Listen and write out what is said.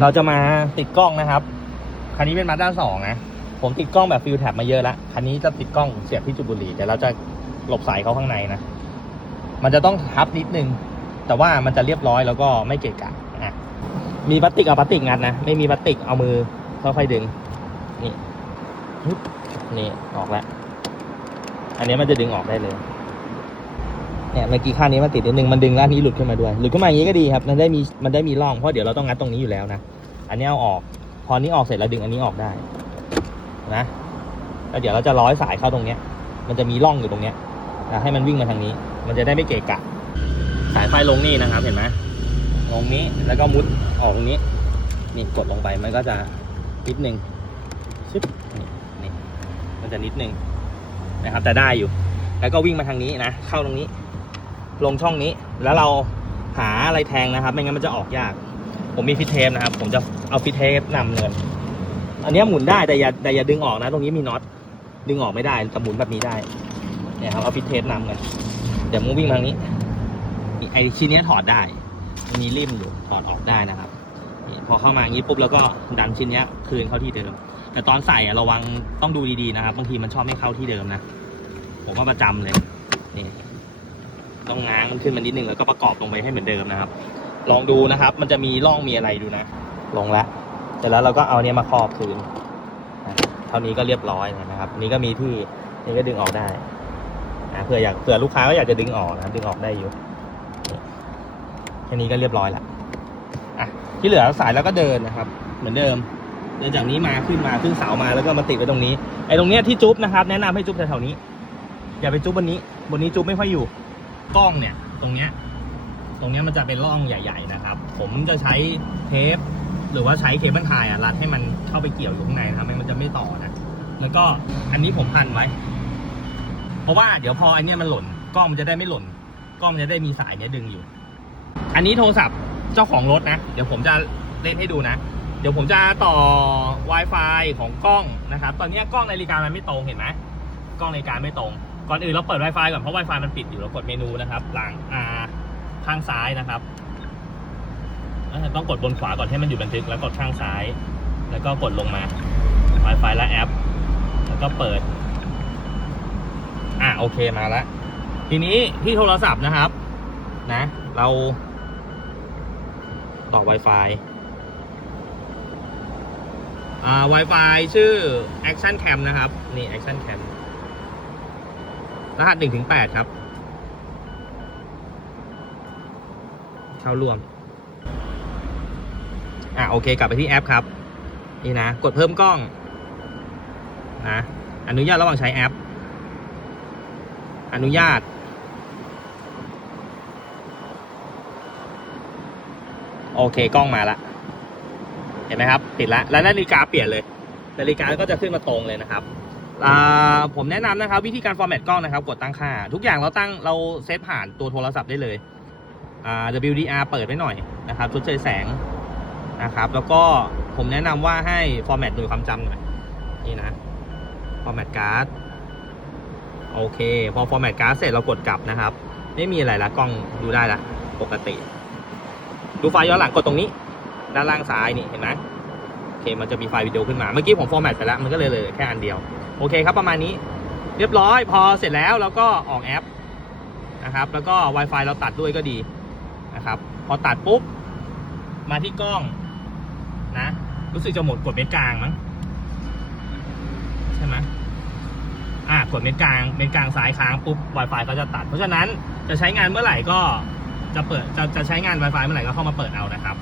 เราจะมาติดกล้องนะครับ คันนี้เป็นมาด้าสองนะ ผมติดกล้องแบบฟิลแท็บมาเยอะละคันนี้จะติดกล้องเสียบที่จุบุรีแต่เราจะหลบสายเขาข้างในนะ มันจะต้องทับนิดนึง แต่ว่ามันจะเรียบร้อยแล้วก็ไม่เกะกะอะมีพลาสติกเอาพลาสติกงัดนะ ไม่มีพลาสติกเอามือค่อยๆดึง นี่ นี่ออกแล้ว อันนี้มันจะดึงออกได้เลย เนี่ยเมื่อกี้ข้างนี้มันติดนิดนึงมันดึงด้านนี้หลุดขึ้นมาด้วยหลุดขึ้นมาอย่างนี้ก็ดีครับมันได้มีมันได้มีร่องเพราะเดี๋ยวเราต้องงัดตรงนี้อยู่แล้วนะอันนี้เอาออก พอนี้ออกเสร็จแล้วดึงอันนี้ออกได้นะแล้วเดี๋ยวเราจะร้อยสายเข้าตรงเนี้ย มันจะมีร่องอยู่ตรงเนี้ยนะให้มันวิ่งมาทางนี้ มันจะได้ไม่เกะกะ สายไฟลงนี่นะครับ เห็นไหมลงนี้แล้วก็มุดออกตรงนี้ นี่กดลงไปมันก็จะนิดนึงชึบนี่นี่มันจะนิดนึงนะครับแต่ได้อยู่ แล้วก็วิ่งมาทางนี้นะ เข้าตรงนี้ ลงช่องนี้ แล้วเราหาอะไรแทงนะครับ ไม่งั้นมันจะออกยาก ผมมีฟิตเทปนะครับ ผมจะเอาฟิตเทปนำเลยอันนี้หมุนได้แต่อย่าแต่อย่าดึงออกนะ ตรงนี้มีน็อตดึงออกไม่ได้แต่หมุนแบบนี้ได้เนี่ยครับเอาฟิตเทปนำกันเดี๋ยวมึงวิ่งทางนี้ไอชิ้นนี้ถอดได้มีริมอยู่ถอดออกได้นะครับพอเข้ามาอย่างนี้ปุ๊บแล้วก็ดันชิ้นนี้คืนเข้าที่เดิม แต่ตอนใส่อะระวังต้องดูดีๆนะครับ บางทีมันชอบไม่เข้าที่เดิมนะ ผมว่าประจำเลยนี่ ต้องง้างมันขึ้นมานิดนึงแล้วก็ประกอบลงไปให้เหมือนเดิมนะครับ ลองดูนะครับ มันจะมีร่องมีอะไรดูนะ ลงแล้วเสร็จแล้วเราก็เอาเนี้ยมาครอบคืนเท่านี้ก็เรียบร้อยนะครับ นี้ก็มีที่นี่ก็ดึงออกได้นะเผื่ออยากเผื่อลูกค้าก็อยากจะดึงออกนะครับดึงออกได้อยู่แค่นี้ก็เรียบร้อยละอะที่เหลือสายแล้วก็เดินนะครับ เหมือนเดิมเดินจากนี้มาขึ้นมาขึ้นเสามาแล้วก็มาติดไว้ตรงนี้ไอ้ตรงเนี้ยที่จุ๊บนะครับ แนะนำให้จุ๊บแถวๆนี้ อย่าไปจุ๊บบนนี้ บนนี้จุ๊บไม่ค่อยอยู่ กล้องเนี่ยตรงเนี้ยตรงเนี้ยมันจะเป็นร่องใหญ่ ๆ นะครับ ผมจะใช้เทป หรือว่าใช้เคเบิลไทยอะรัดให้มันเข้าไปเกี่ยวอยู่ข้างในนะครับไม่งั้นมันจะไม่ต่อนะแล้วก็อันนี้ผมพันไว้ เพราะว่าเดี๋ยวพออันเนี้ยมันหล่นกล้องมันจะได้ไม่หล่นกล้องมันจะได้มีสายเนี้ยดึงอยู่ อันนี้โทรศัพท์เจ้าของรถนะ เดี๋ยวผมจะเล่นให้ดูนะ เดี๋ยวผมจะต่อ Wi-Fi ของกล้องนะครับ ตอนนี้กล้องนาฬิกามันไม่ตรงเห็นไหมกล้องนาฬิกาไม่ตรง ก่อนอื่นเราเปิด Wi-Fi ก่อนเพราะ Wi-Fi มันปิดอยู่เรากดเมนูนะครับหลังอ่าข้างซ้ายนะครับต้องกดบนขวาก่อนให้มันอยู่บันทึกแล้วกดข้างซ้าย แล้วก็กดลงมา Wi-Fi และแอป แล้วก็เปิด อะโอเคมาแล้วทีนี้ที่โทรศัพท์นะครับ นะ เราต่อ Wi-Fi อ่า Wi-Fi ชื่อ Action Cam นะครับ นี่ Action Cam รหัสหนึ่งถึงแปดครับเข้ารวม อะโอเคกลับไปที่แอปครับ นี่นะ กดเพิ่มกล้องนะอนุญาตระหว่างใช้แอป อนุญาต โอเคกล้องมาละเห็นไหมครับ ติดล้วแล้วนาฬิกาเปลี่ยนเลย นาฬิกาก็จะขึ้นมาตรงเลยนะครับ ผมแนะนำนะครับ วิธีการฟอร์แมตกล้องนะครับ กดตั้งค่า ทุกอย่างเราตั้งเราเซตผ่านตัวโทรศัพท์ได้เลยอ่า WDR เปิดไว้หน่อยนะครับชดเชยแสงนะครับ แล้วก็ผมแนะนำว่าให้ฟอร์แมตหน่วยความจำหน่อยนี่นะฟอร์แมตการ์ดโอเค พอฟอร์แมตการ์ดเสร็จเรากดกลับนะครับ ไม่มีอะไรละกล้องดูได้ละปกติ ดูไฟล์ย้อนหลังกดตรงนี้ ด้านล่างซ้ายนี่เห็นไหมโอเคมันจะมีไฟล์วิดีโอขึ้นมา เมื่อกี้ผมฟอร์แมตไปแล้วมันก็เลยเลยแค่อันเดียว โอเคครับประมาณนี้ เรียบร้อยพอเสร็จแล้วเราก็ออกแอปนะครับ แล้วก็ Wi-Fi เราตัดด้วยก็ดีนะครับ พอตัดปุ๊บ มาที่กล้องนะ รู้สึกจะหมดกดเม็ดกลางมั้งใช่ไหมอ่ากดเม็ดกลางเม็ดกลางซ้ายค้างปุ๊บ Wi-Fi ก็จะตัด เพราะฉะนั้นจะใช้งานเมื่อไหร่ก็จะเปิดจะจะใช้งาน Wi-Fi เมื่อไหร่ก็เข้ามาเปิดเอานะครับ